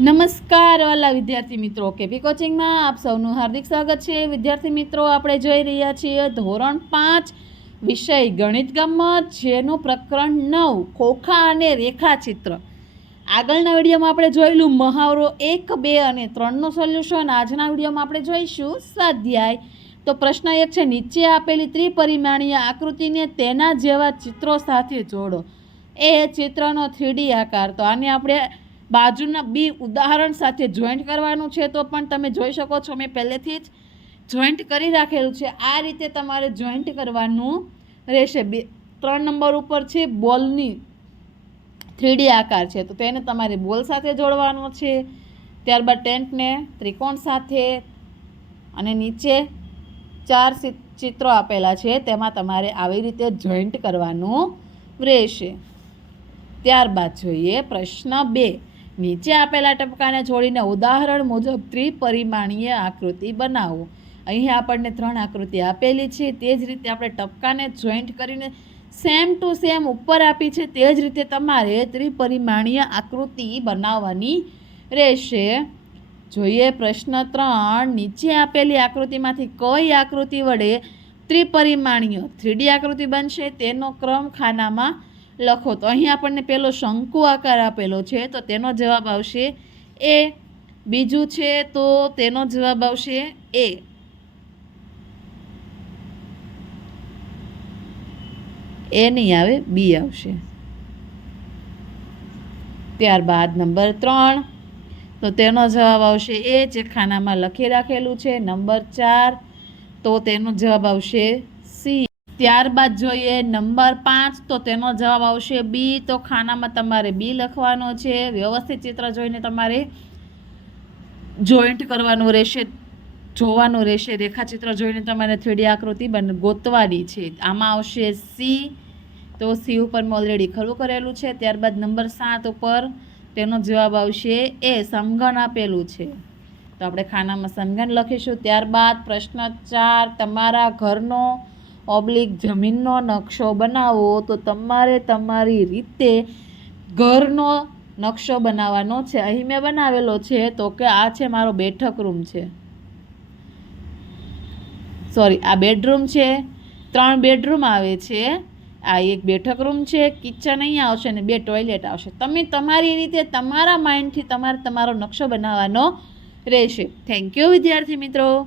નમસ્કાર વાલા વિદ્યાર્થી મિત્રો, કેપી કોચિંગમાં આપ સૌનું હાર્દિક સ્વાગત છે। વિદ્યાર્થી મિત્રો, આપણે જોઈ રહ્યા છીએ ધોરણ 5 વિષય ગણિત ગમ્મત, જેનું પ્રકરણ 9 ખોખા અને રેખાચિત્ર। આગળના વિડીયોમાં આપણે જોયેલું મહાવરો 1, 2 અને 3નું સોલ્યુશન। આજના વિડીયોમાં આપણે જોઈશું સ્વાધ્યાય। તો પ્રશ્ન 1 છે, નીચે આપેલી ત્રિપરિમાણીય આકૃતિને તેના જેવા ચિત્રો સાથે જોડો। એ ચિત્રનો 3D આકાર, તો આને આપણે બાજુના બી ઉદાહરણ સાથે જોઈન્ટ કરવાનું છે। તો પણ તમે જોઈ શકો છો, મેં પહેલેથી જ જોઈન્ટ કરી રાખેલું છે। આ રીતે તમારે જોઈન્ટ કરવાનું રહેશે। 3 નંબર ઉપર છે બોલની 3D આકાર છે, તો તેને તમારે બોલ સાથે જોડવાનો છે। ત્યારબાદ ટેન્ટને ત્રિકોણ સાથે, અને નીચે 4 ચિત્રો આપેલા છે, તેમાં તમારે આવી રીતે જોઈન્ટ કરવાનું રહેશે। ત્યારબાદ જોઈએ પ્રશ્ન 2, નીચે આપેલા ટપકાને જોડીને ઉદાહરણ મુજબ ત્રિપરિમાણીય આકૃતિ બનાવો। અહીં આપણને 3 આકૃતિ આપેલી છે, તે જ રીતે આપણે ટપકાને જોઈન્ટ કરીને સેમ ટુ સેમ ઉપર આપી છે, તે જ રીતે તમારે ત્રિપરિમાણીય આકૃતિ બનાવવાની રહેશે। જોઈએ પ્રશ્ન 3, નીચે આપેલી આકૃતિમાંથી કઈ આકૃતિ વડે ત્રિપરિમાણીય 3D આકૃતિ બનશે, તેનો ક્રમ ખાનામાં લખો। તો અહીં આપણને પેલો શંકુ આકાર આપેલો છે, તો તેનો જવાબ આવશે એ। બીજું છે તો તેનો જવાબ આવશે એ। એ નહીં આવે, બી આવશે। ત્યારબાદ નંબર 3, તો તેનો જવાબ આવશે એ, જે ખાનામાં લખી રાખેલું છે। નંબર 4, તો તેનો જવાબ આવશે સી। ત્યારબાદ જોઈએ નંબર 5, તો તેનો જવાબ આવશે બી, તો ખાનામાં તમારે બી લખવાનો છે। વ્યવસ્થિત ચિત્ર જોઈને તમારે જોઈન્ટ કરવાનું રહેશે, જોવાનું રહેશે। રેખાચિત્ર જોઈને તમારે 3D આકૃતિ ગોતવાની છે। આમાં આવશે સી, તો સી ઉપર મેં ઓલરેડી ખરું કરેલું છે। ત્યારબાદ નંબર 7 ઉપર તેનો જવાબ આવશે એ, સમઘન આપેલું છે, તો આપણે ખાનામાં સમઘન લખીશું। ત્યારબાદ પ્રશ્ન 4, તમારા ઘરનો ઓબ્લિક જમીનનો નકશો બનાવો। તો તમારે તમારી રીતે ઘરનો નકશો બનાવવાનો છે। અહીં મેં બનાવેલો છે, તો કે આ છે મારો બેઠક રૂમ છે, સોરી આ બેડરૂમ છે, 3 બેડરૂમ આવે છે। આ એક બેઠક રૂમ છે, કિચન અહીંયા આવશે અને 2 ટોયલેટ આવશે। તમે તમારી રીતે તમારા માઇન્ડથી તમારે તમારો નકશો બનાવવાનો રહેશે। થેન્ક યુ વિદ્યાર્થી મિત્રો।